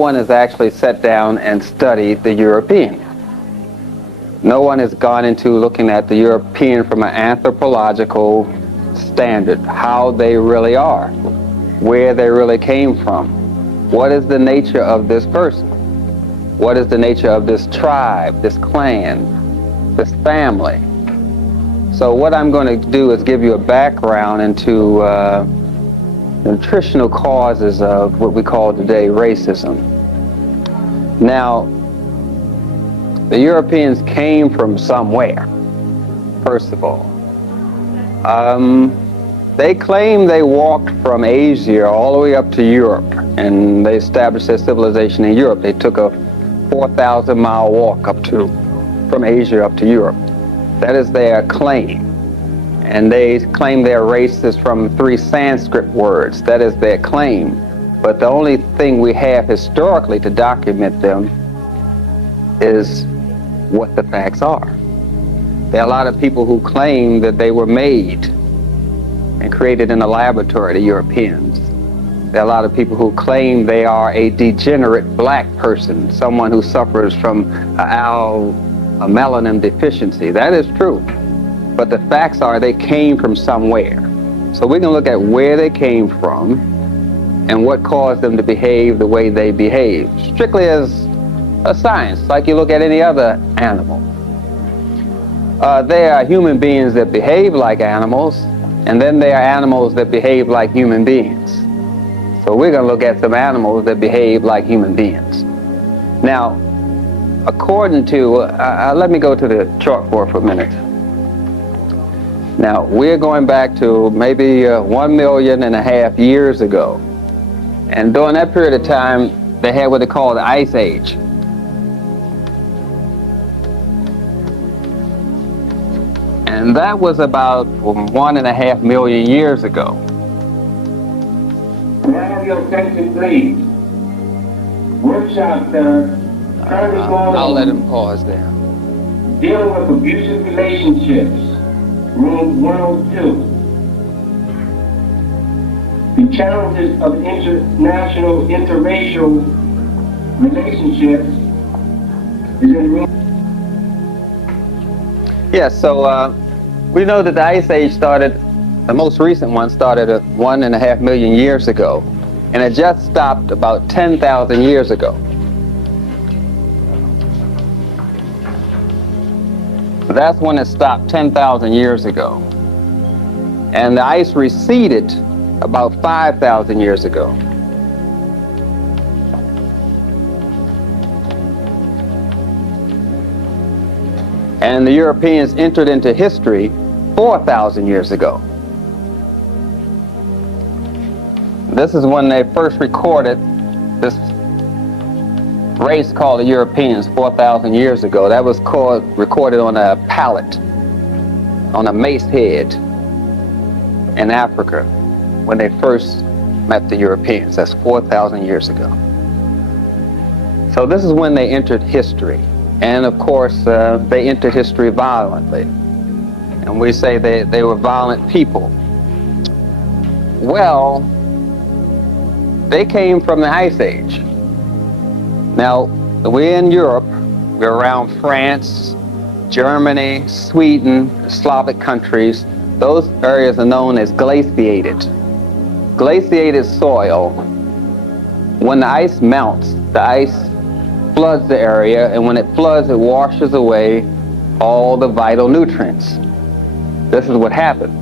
one has actually sat down and studied the European. No one has gone into looking at the European from an anthropological standard, how they really are, where they really came from. What is the nature of this person? What is the nature of this tribe, this clan, this family? So what I'm going to do is give you a background into nutritional causes of what we call today racism. Now, the Europeans came from somewhere, first of all. They claim they walked from Asia all the way up to Europe, and they established their civilization in Europe. They took a 4,000-mile walk from Asia up to Europe. That is their claim. And they claim their race is from 3 Sanskrit words. That is their claim. But the only thing we have historically to document them is what the facts are. There are a lot of people who claim that they were made and created in a laboratory, the Europeans. There are a lot of people who claim they are a degenerate black person, someone who suffers from a melanin deficiency. That is true. But the facts are they came from somewhere. So we can look at where they came from and what caused them to behave the way they behave, strictly as a science, like you look at any other animal. There are human beings that behave like animals, and then there are animals that behave like human beings. So we're going to look at some animals that behave like human beings. Now, according to, let me go to the chalkboard for a minute. Now, we're going back to maybe 1.5 million years ago. And during that period of time, they had what they call the Ice Age. And that was about 1.5 million years ago. May I have your attention, please? Workshop currently going I'll on. let him pause there. Dealing with abusive relationships. Room 102. The challenges of international, interracial relationships is in room. Yes, so we know that the Ice Age started, the most recent one started 1.5 million years ago, and it just stopped about 10,000 years ago. That's when it stopped 10,000 years ago. And the ice receded about 5,000 years ago. And the Europeans entered into history 4,000 years ago. This is when they first recorded this race called the Europeans 4,000 years ago. That was recorded on a pallet, on a mace head in Africa when they first met the Europeans. That's 4,000 years ago. So this is when they entered history. And of course, they entered history violently. And we say they were violent people. Well, they came from the Ice Age. Now, we're in Europe. We're around France, Germany, Sweden, Slavic countries. Those areas are known as glaciated. Glaciated soil. When the ice melts, the ice floods the area, and when it floods, it washes away all the vital nutrients. This is what happened.